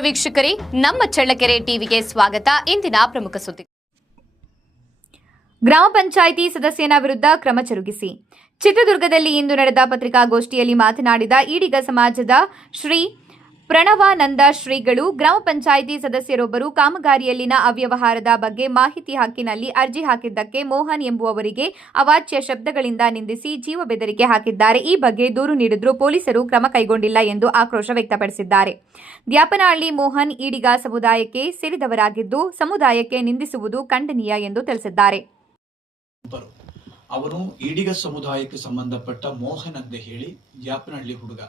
ವೀಕ್ಷಕರೇ. ನಮ್ಮ ಚಳ್ಳಕೆರೆ ಟಿವಿಗೆ ಸ್ವಾಗತ. ಇಂದಿನ ಪ್ರಮುಖ ಸುದ್ದಿ. ಗ್ರಾಮ ಪಂಚಾಯಿತಿ ಸದಸ್ಯನ ವಿರುದ್ಧ ಕ್ರಮ ಜರುಗಿಸಿ. ಚಿತ್ರದುರ್ಗದಲ್ಲಿ ಇಂದು ನಡೆದ ಪತ್ರಿಕಾಗೋಷ್ಠಿಯಲ್ಲಿ ಮಾತನಾಡಿದ ಈಡಿಗ ಸಮಾಜದ ಶ್ರೀ ಪ್ರಣವಾನಂದ ಶ್ರೀಗಳು ಗ್ರಾಮ ಪಂಚಾಯಿತಿ ಸದಸ್ಯರೊಬ್ಬರು ಕಾಮಗಾರಿಯಲ್ಲಿನ ಅವ್ಯವಹಾರದ ಬಗ್ಗೆ ಮಾಹಿತಿ ಹಕ್ಕಿನಲ್ಲಿ ಅರ್ಜಿ ಹಾಕಿದ್ದಕ್ಕೆ ಮೋಹನ್ ಎಂಬುವವರಿಗೆ ಅವಾಚ್ಯ ಶಬ್ದಗಳಿಂದ ನಿಂದಿಸಿ ಜೀವ ಬೆದರಿಕೆ ಹಾಕಿದ್ದಾರೆ. ಈ ಬಗ್ಗೆ ದೂರು ನೀಡಿದ್ರೂ ಪೊಲೀಸರು ಕ್ರಮ ಕೈಗೊಂಡಿಲ್ಲ ಎಂದು ಆಕ್ರೋಶ ವ್ಯಕ್ತಪಡಿಸಿದ್ದಾರೆ. ದ್ಯಾಪನಹಳ್ಳಿ ಮೋಹನ್ ಈಡಿಗ ಸಮುದಾಯಕ್ಕೆ ಸೇರಿದವರಾಗಿದ್ದು ಸಮುದಾಯಕ್ಕೆ ನಿಂದಿಸುವುದು ಖಂಡನೀಯ ಎಂದು ತಿಳಿಸಿದ್ದಾರೆ. ಅವನು ಈಡಿಗ ಸಮುದಾಯಕ್ಕೆ ಸಂಬಂಧಪಟ್ಟ ಮೋಹನ್ ಅಂತ ಹೇಳಿ ಹುಡುಗ.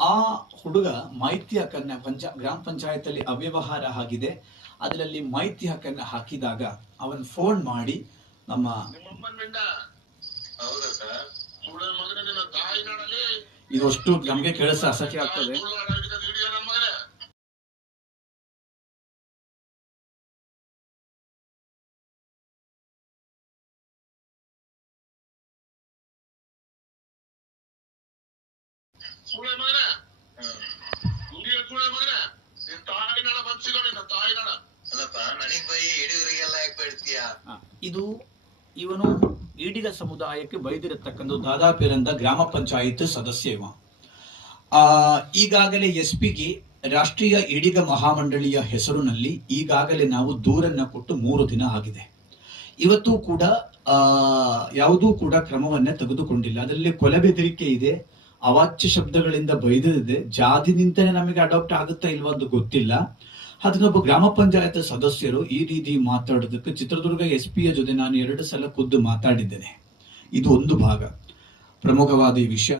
ಆ ಹುಡುಗ ಮಾಹಿತಿ ಹಕ್ಕನ್ನ ಪಂಚ ಗ್ರಾಮ ಪಂಚಾಯತಲ್ಲಿ ಅವ್ಯವಹಾರ ಆಗಿದೆ. ಅದರಲ್ಲಿ ಮಾಹಿತಿ ಹಕ್ಕನ್ನ ಹಾಕಿದಾಗ ಅವನ್ ಫೋನ್ ಮಾಡಿ ನಮ್ಮ ಇದಷ್ಟು ನಮಗೆ ಕೇಳಿಸ ಅಸಹ್ಯ ಆಗ್ತದೆ. ಸುಳ್ಳ ಇದು ಇವನು ಈಡಿಗ ಸಮುದಾಯಕ್ಕೆ ಬೈದಿರತಕ್ಕಂಥ ದಾದಾಪೀರಂದ ಗ್ರಾಮ ಪಂಚಾಯತ್ ಸದಸ್ಯ ಇವ. ಆ, ಈಗಾಗಲೇ ಎಸ್ ಪಿಗೆ ರಾಷ್ಟ್ರೀಯ ಈಡಿಗ ಮಹಾಮಂಡಳಿಯ ಹೆಸರಿನಲ್ಲಿ ಈಗಾಗಲೇ ನಾವು ದೂರನ್ನ ಕೊಟ್ಟು ಮೂರು ದಿನ ಆಗಿದೆ. ಇವತ್ತು ಕೂಡ ಆ ಯಾವುದೂ ಕೂಡ ಕ್ರಮವನ್ನ ತೆಗೆದುಕೊಂಡಿಲ್ಲ. ಅದರಲ್ಲಿ ಕೊಲೆ ಬೆದರಿಕೆ ಇದೆ ಅವಾಚ್ಯ ಶಬ್ದಗಳಿಂದ ಬೈದಿದೆ. ಜಾತಿನಿಂದಲೇ ನಮಗೆ ಅಡಾಪ್ಟ್ ಆಗುತ್ತಾ ಇಲ್ವಾ ಅಂತ ಗೊತ್ತಿಲ್ಲ. ಅದನ್ನೊಬ್ಬ ಗ್ರಾಮ ಪಂಚಾಯತ್ ಸದಸ್ಯರು ಈ ರೀತಿ ಮಾತಾಡೋದಕ್ಕೆ ಚಿತ್ರದುರ್ಗ ಎಸ್ ಪಿಯ ಜೊತೆ ನಾನು ಎರಡು ಸಲ ಖುದ್ದು ಮಾತಾಡಿದ್ದೇನೆ. ಇದು ಒಂದು ಭಾಗ. ಪ್ರಮುಖವಾದ ಈ ವಿಷಯ.